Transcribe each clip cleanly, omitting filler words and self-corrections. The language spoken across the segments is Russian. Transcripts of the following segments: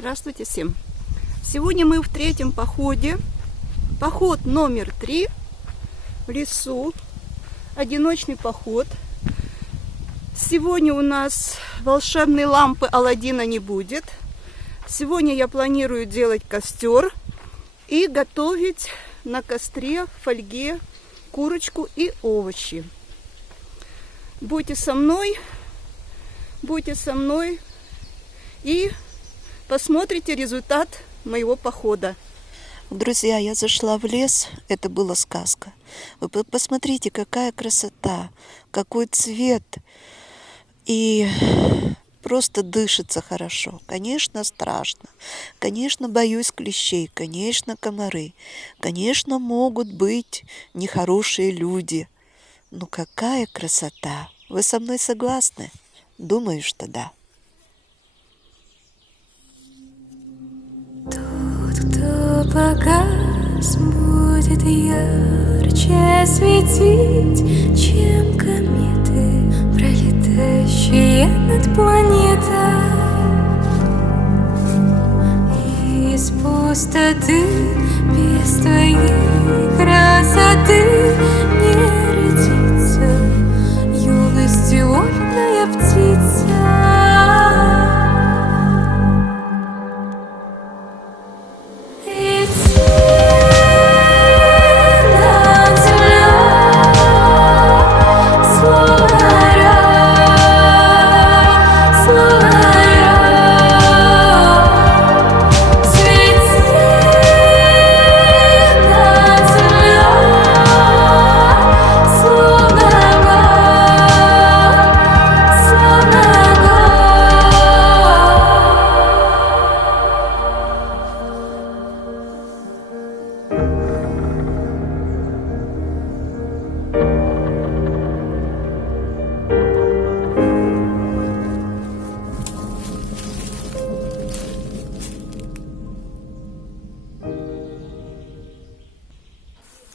Здравствуйте всем! Сегодня мы в третьем походе. Поход номер 3 в лесу. Одиночный поход. Сегодня у нас волшебной лампы Аладдина не будет. Сегодня я планирую делать костер и готовить на костре в фольге курочку и овощи. Будьте со мной и посмотрите результат моего похода. Друзья, я зашла в лес, это была сказка. Вы посмотрите, какая красота, какой цвет. И просто дышится хорошо. Конечно, страшно. Конечно, боюсь клещей. Конечно, комары. Конечно, могут быть нехорошие люди. Но какая красота. Вы со мной согласны? Думаю, что да. Кто погас, будет ярче светить, чем кометы, пролетающие над планетой. Из пустоты, без твоей красоты не родится юностью умная птица.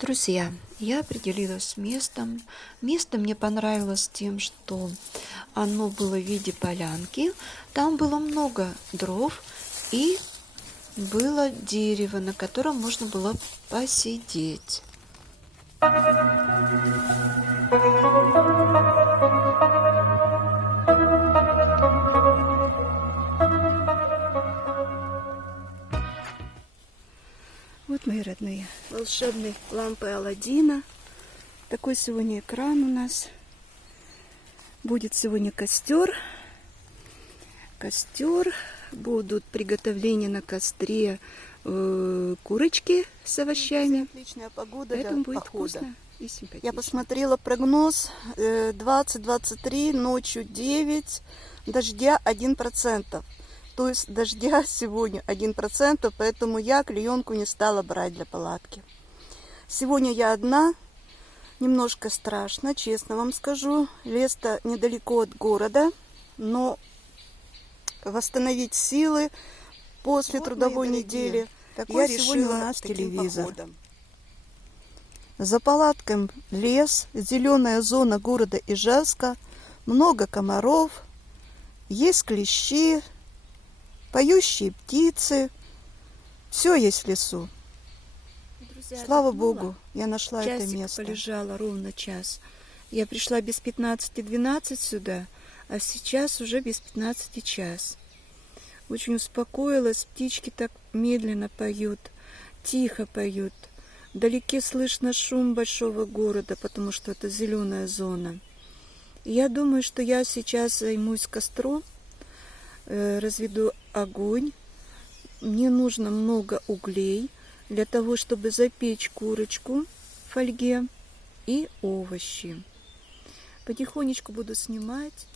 Друзья, я определилась с местом. Место мне понравилось тем, что оно было в виде полянки. Там было много дров и было дерево, на котором можно было посидеть. Вот, мои родные, волшебные лампы Аладдина. Такой сегодня экран у нас. Будет сегодня костер. Будут приготовления на костре курочки с овощами. Отличная погода. Поэтому будет вкусно и симпатично. Я посмотрела прогноз 20-23, ночью 9, дождя 1%. То есть дождя сегодня 1%, поэтому я клеенку не стала брать для палатки. Сегодня я одна, немножко страшно, честно вам скажу. Лес-то недалеко от города, но восстановить силы после трудовой недели такой сегодня у нас телевизор. Походом. За палаткой лес, зеленая зона города Ижевска, много комаров, есть клещи, поющие птицы, все есть в лесу. Друзья, Слава Богу, я нашла это место. Полежала ровно час. Я пришла без 15:12 сюда, а сейчас уже без 15 час. Очень успокоилась, птички так медленно поют, тихо поют. Вдалеке слышно шум большого города, потому что это зеленая зона. И я думаю, что я сейчас займусь костром, разведу огонь. Мне нужно много углей для того, чтобы запечь курочку в фольге и овощи. Потихонечку буду снимать.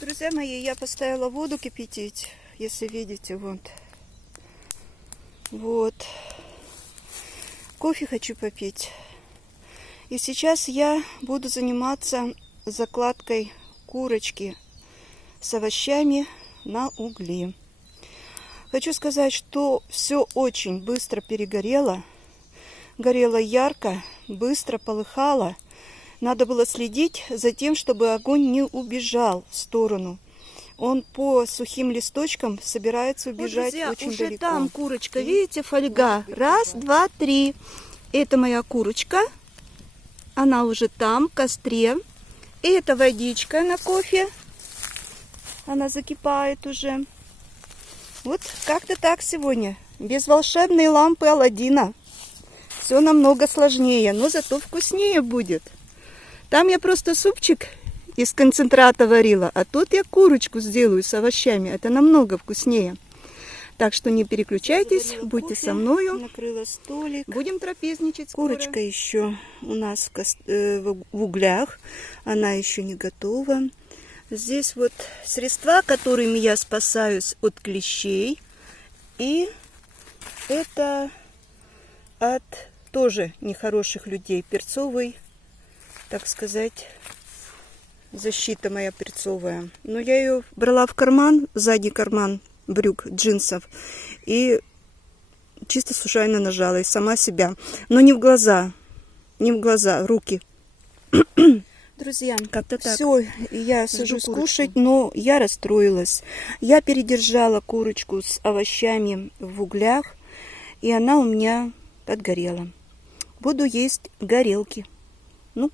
Друзья мои, я поставила воду кипятить, если видите, вот. Кофе хочу попить. И сейчас я буду заниматься закладкой курочки с овощами на угли. Хочу сказать, что все очень быстро перегорело. Горело ярко, быстро полыхало. Надо было следить за тем, чтобы огонь не убежал в сторону. Он по сухим листочкам собирается убежать очень уже далеко. там курочка, видите, фольга. Раз, два, три. Это моя курочка. Она уже там, в костре. Это водичка на кофе. Она закипает уже. Вот как-то так сегодня. Без волшебной лампы Аладдина. Все намного сложнее, но зато вкуснее будет. Там я просто супчик из концентрата варила, а тут я курочку сделаю с овощами. Это намного вкуснее. Так что не переключайтесь, Заварила будьте кофе, со мною. накрыла столик. Будем трапезничать скоро. Курочка еще у нас в углях. Она еще не готова. Здесь вот средства, которыми я спасаюсь от клещей. И это от тоже нехороших людей. Перцовый, так сказать, защита моя перцовая. Но я ее брала в карман, в задний карман брюк, джинсов. И чисто случайно нажала и сама себя. Но не в глаза, в руки. Друзья, Как-то так. все, я Жду сажусь курочку. кушать, но я расстроилась. Я передержала курочку с овощами в углях, и она у меня подгорела. Буду есть горелки. Ну,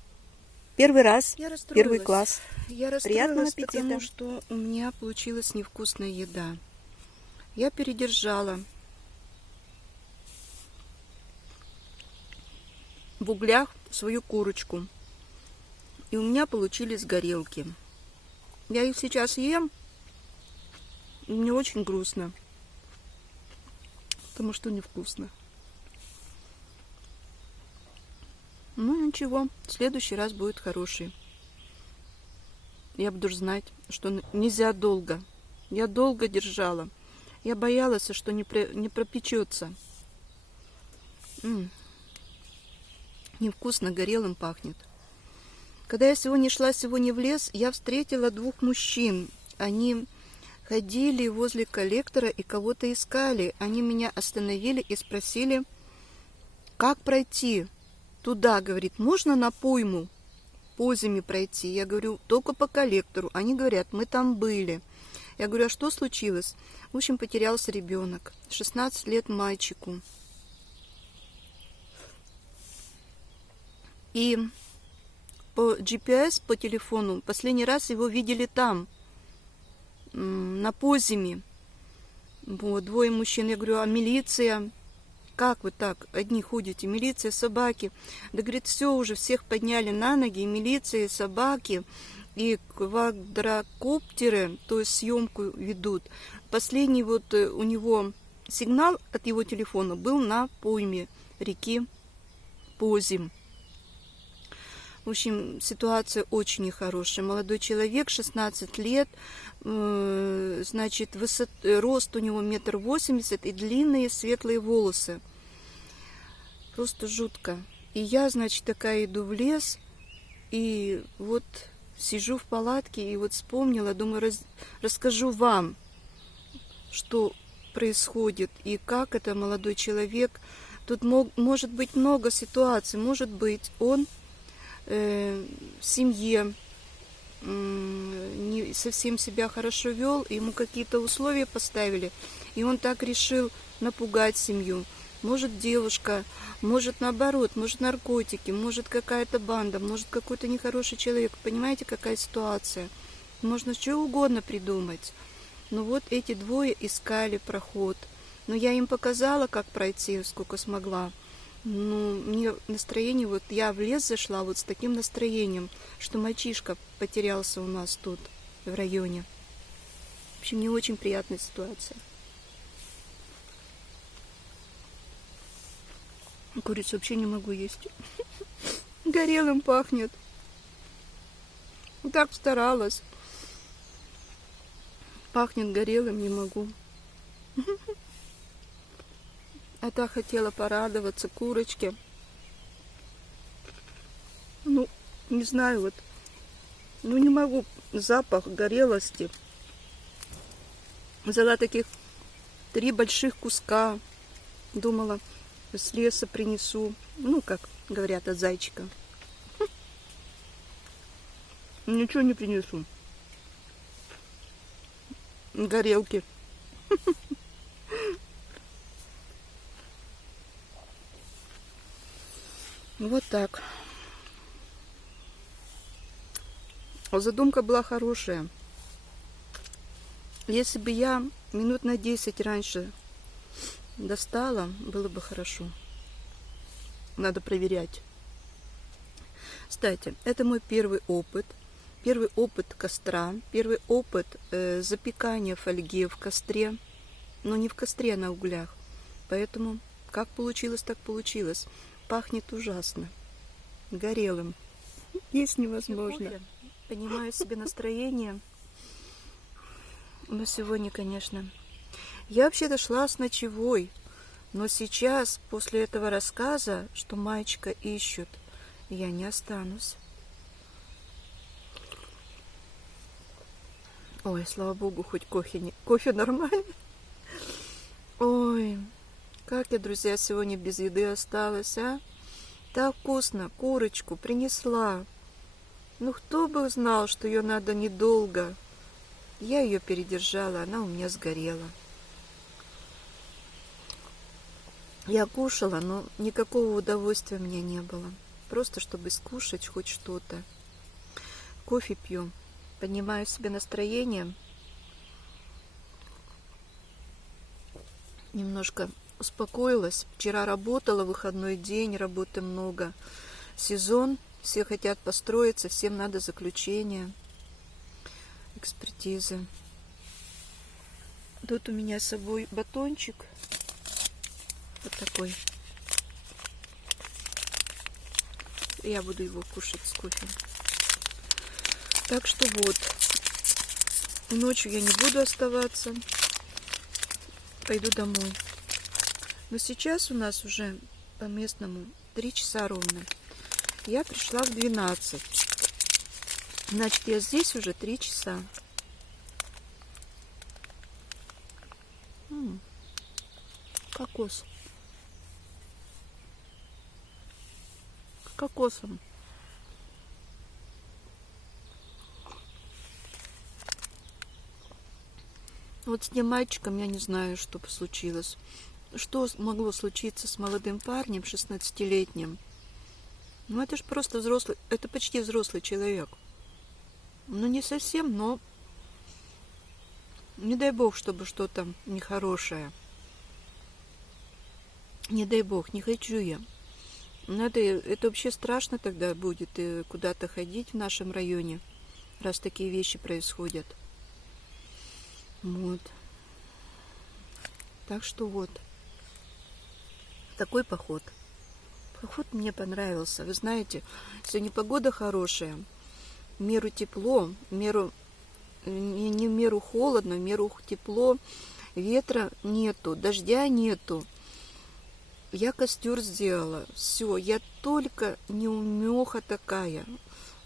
первый раз, первый класс. Я Приятного расстроилась, аппетита. потому что у меня получилась невкусная еда. Я передержала В углях свою курочку. И у меня получились горелки. Я их сейчас ем, и мне очень грустно. Потому что невкусно. Ну ничего, в следующий раз будет хороший. Я буду знать, что нельзя долго. Я долго держала. Я боялась, что не пропечется. Невкусно, горелым пахнет. Когда я сегодня шла в лес, я встретила двух мужчин. Они ходили возле коллектора и кого-то искали. Они меня остановили и спросили, как пройти туда. Говорит, можно на пойму по зиме пройти? Я говорю, только по коллектору. Они говорят, мы там были. Я говорю, а что случилось? В общем, потерялся ребенок. 16 лет мальчику. И по GPS, по телефону, последний раз его видели там, на позиме. Вот, двое мужчин. Я говорю, а милиция? Как вы так одни ходите? Милиция, собаки. Да, говорит, все уже, всех подняли на ноги, и милиция, и собаки, и квадрокоптеры, то есть съемку ведут. Последний вот у него сигнал от его телефона был на пойме реки Позим. В общем, ситуация очень нехорошая. Молодой человек, 16 лет, значит, рост у него 1,80 м и длинные светлые волосы. Просто жутко. И я, значит, такая иду в лес, и вот сижу в палатке, и вот вспомнила, думаю, расскажу вам, что происходит, и как это молодой человек. Тут может быть много ситуаций. Может быть, он в семье не совсем себя хорошо вел, ему какие-то условия поставили, и он так решил напугать семью. Может, девушка, может, наоборот, может, наркотики, может, какая-то банда, может, какой-то нехороший человек. Понимаете, какая ситуация? Можно что угодно придумать. Но вот эти двое искали проход. Но я им показала, как пройти, сколько смогла. Ну, мне настроение, вот я в лес зашла вот с таким настроением, что мальчишка потерялся у нас тут, в районе. В общем, не очень приятная ситуация. Курицу вообще не могу есть. Горелым пахнет. Так старалась. Пахнет горелым, не могу. А та хотела порадоваться курочке. Ну, не знаю, вот. Ну, не могу. Запах горелости. Взяла таких 3 больших куска. Думала, с леса принесу. Ну, как говорят, от зайчика. Ничего не принесу. Горелки. Вот так. А задумка была хорошая. Если бы я минут на 10 раньше достала, было бы хорошо. Надо проверять. Кстати, это мой первый опыт. Первый опыт костра. Первый опыт запекания фольги в костре. Но не в костре, а на углях. Поэтому как получилось, так получилось. Пахнет ужасно. Горелым. Есть невозможно. Понимаю себе настроение. Но сегодня, конечно. Я вообще-то шла с ночевой. Но сейчас, после этого рассказа, что мальчика ищут, я не останусь. Ой, слава богу, хоть кофе нормальный. Ой, как я, друзья, сегодня без еды осталась, а? Так вкусно, курочку принесла. Ну, кто бы знал, что ее надо недолго. Я ее передержала, она у меня сгорела. Я кушала, но никакого удовольствия у меня не было. Просто чтобы скушать хоть что-то. Кофе пью. Поднимаю себе настроение. Немножко успокоилась. Вчера работала, выходной день, работы много. Сезон, все хотят построиться, всем надо заключение, экспертизы. Тут у меня с собой батончик. Вот такой. Я буду его кушать с кофе. Так что вот. Ночью я не буду оставаться. Пойду домой. Но сейчас у нас уже по местному 3 часа ровно. Я пришла в 12. Значит, я здесь уже 3 часа. Кокос. С кокосом. Вот с тем мальчиком я не знаю, что случилось. Что могло случиться с молодым парнем, 16-летним? Ну, это же просто взрослый, это почти взрослый человек. Ну, не совсем, но не дай бог, чтобы что-то нехорошее. Не дай бог, не хочу я. Но это вообще страшно тогда будет куда-то ходить в нашем районе, раз такие вещи происходят. Вот. Так что вот. Такой поход. Поход мне понравился. Вы знаете, сегодня погода хорошая. В меру тепло, в меру, не в меру холодно, в меру тепло. Ветра нету, дождя нету. Я костер сделала. Все, я только неумеха такая.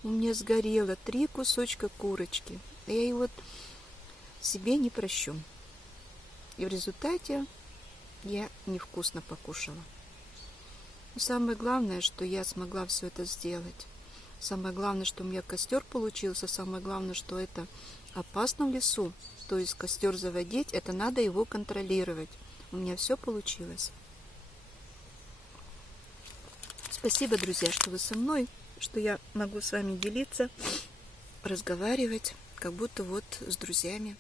У меня сгорело 3 кусочка курочки. Я и вот себе не прощу. И в результате я невкусно покушала. Но самое главное, что я смогла все это сделать. Самое главное, что у меня костер получился. Самое главное, что это опасно в лесу. То есть костер заводить, это надо его контролировать. У меня все получилось. Спасибо, друзья, что вы со мной, что я могу с вами делиться, разговаривать, как будто вот с друзьями.